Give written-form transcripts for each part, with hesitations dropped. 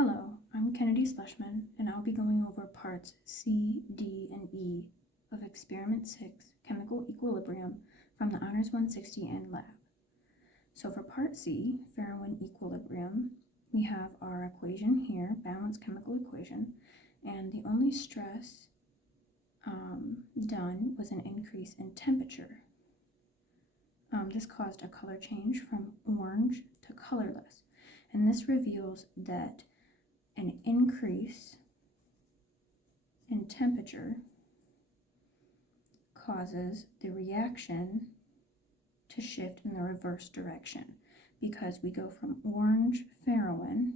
Hello, I'm Kennedy Slushman, and I'll be going over parts C, D, and E of Experiment 6, Chemical Equilibrium, from the Honors 160 and Lab. So for part C, Farrell-Wien equilibrium, we have our equation here, balanced chemical equation, and the only stress done was an increase in temperature. This caused a color change from orange to colorless, and this reveals that an increase in temperature causes the reaction to shift in the reverse direction, because we go from orange Farrell-Wien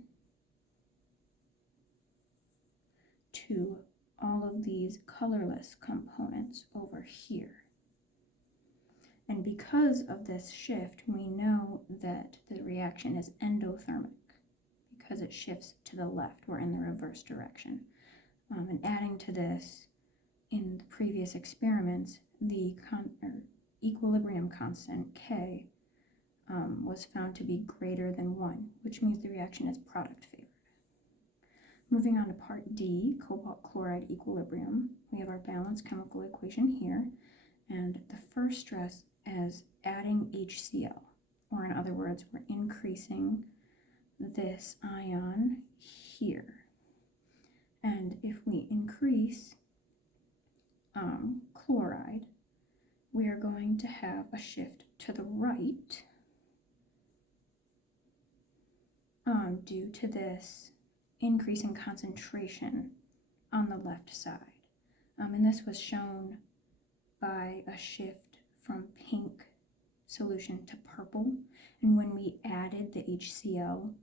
to all of these colorless components over here. And because of this shift, we know that the reaction is endothermic because it shifts to the left. We're in the reverse direction. And adding to this, in the previous experiments, the equilibrium constant, K, was found to be greater than 1, which means the reaction is product favored. Moving on to part D, cobalt chloride equilibrium, we have our balanced chemical equation here, and the first stress is adding HCl, or in other words, we're increasing this ion here. And if we increase chloride, we are going to have a shift to the right due to this increase in concentration on the left side. And this was shown by a shift from pink solution to purple. And when we added the HCl,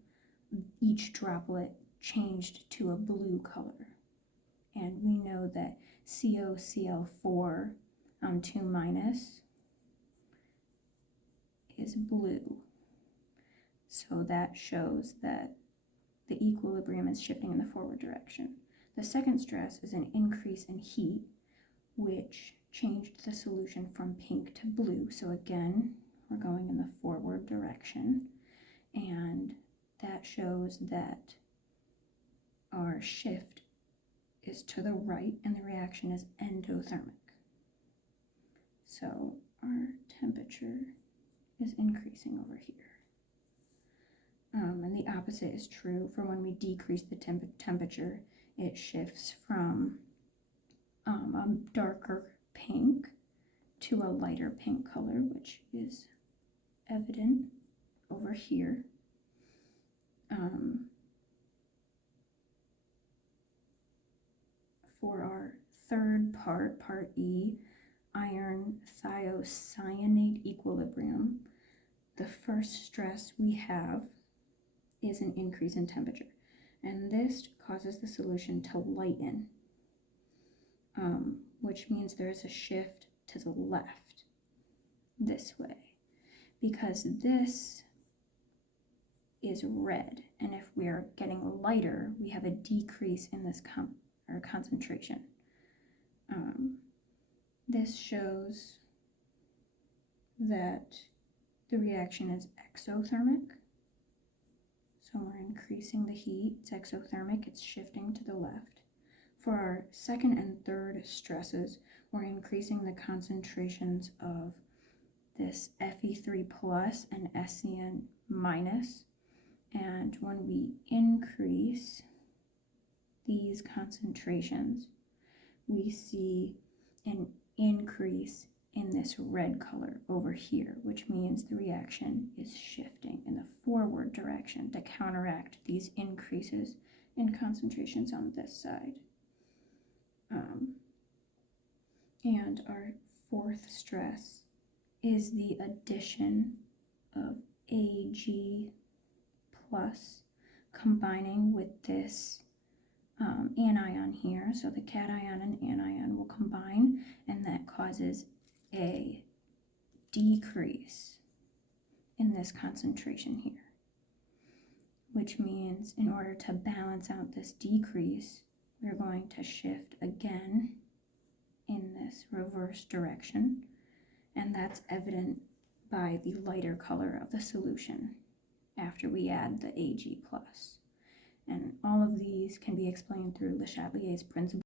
each droplet changed to a blue color. And we know that COCl4 2- is blue. So that shows that the equilibrium is shifting in the forward direction. The second stress is an increase in heat, which changed the solution from pink to blue. So again, we're going in the forward direction, and that shows that our shift is to the right and the reaction is endothermic. So our temperature is increasing over here. And the opposite is true for when we decrease the temperature. It shifts from a darker pink to a lighter pink color, which is evident over here. For our third part, part E, iron thiocyanate equilibrium, the first stress we have is an increase in temperature, and this causes the solution to lighten, which means there's a shift to the left this way, because this is red, and if we are getting lighter, we have a decrease in this concentration. This shows that the reaction is exothermic. So we're increasing the heat, it's exothermic, it's shifting to the left. For our second and third stresses, we're increasing the concentrations of this Fe3 plus and SCN minus. And when we increase these concentrations, we see an increase in this red color over here, which means the reaction is shifting in the forward direction to counteract these increases in concentrations on this side. And our fourth stress is the addition of Ag plus combining with this anion here. So the cation and anion will combine, and that causes a decrease in this concentration here, which means in order to balance out this decrease, we're going to shift again in this reverse direction, and that's evident by the lighter color of the solution after we add the Ag+. And all of these can be explained through Le Chatelier's principle